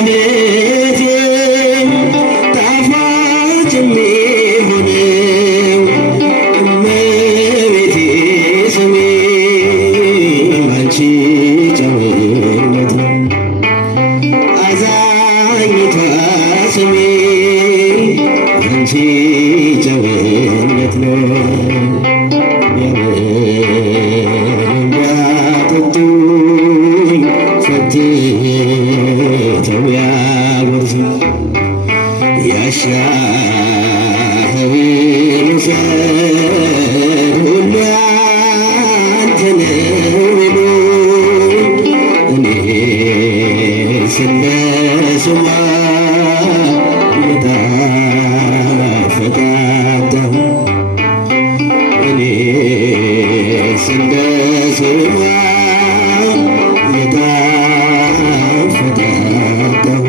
አንደበቴ ጣፋጭ የሚሆነው እመቤቴ ስሜ ባንቺ ጨውነት ነው። አዛኝቷ ስሜ ባንቺ ጨውነት ነው። ቢያጠጡኝ ፈትተው ቢያጎርሱኝ ያሻኸውን ውሰድ ሁሉ ያንተ ነው ቢሉኝ እኔስ እንደ ስሟ እየጣፈጣለሁ እኔስ እንደ ስሟ እየጣፈጣለሁ።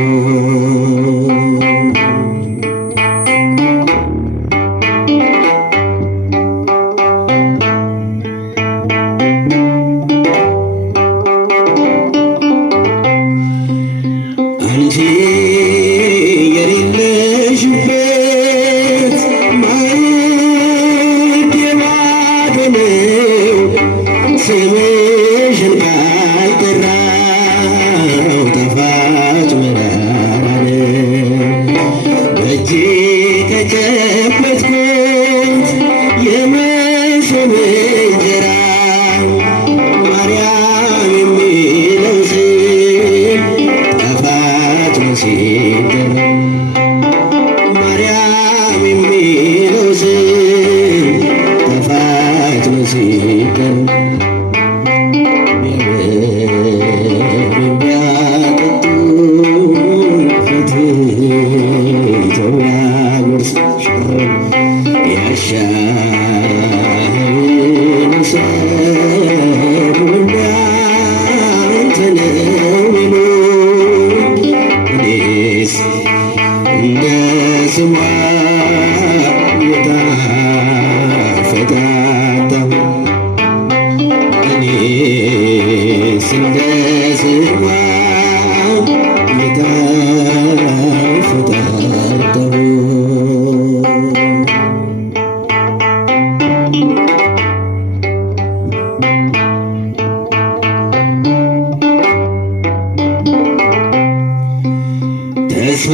አንቺ የሌለሽበት ማዕድ ባዶ ነው። ስምሽን ካልጠራው ጣፋጭ መራራ ነው። በእጄ ከጨበጥኩት የመሶብ እንጀራ ማርያም የሚለው ስም ጣፋጭ ነው ሲጠራ ማርያም የሚለው ስም ጣፋጭ ነው ሲጠራ ቢያጠጡኝ ፈትተው ቢያጎርሱኝ ያሻኸውን ውሰድ ሁሉ ያንተ ነው ቢሉኝ እኔስ እንደ ስሟ እየጣፈጣለሁ እኔስ እንደ ስሟ እየጣፈጣለሁ። ተስፋ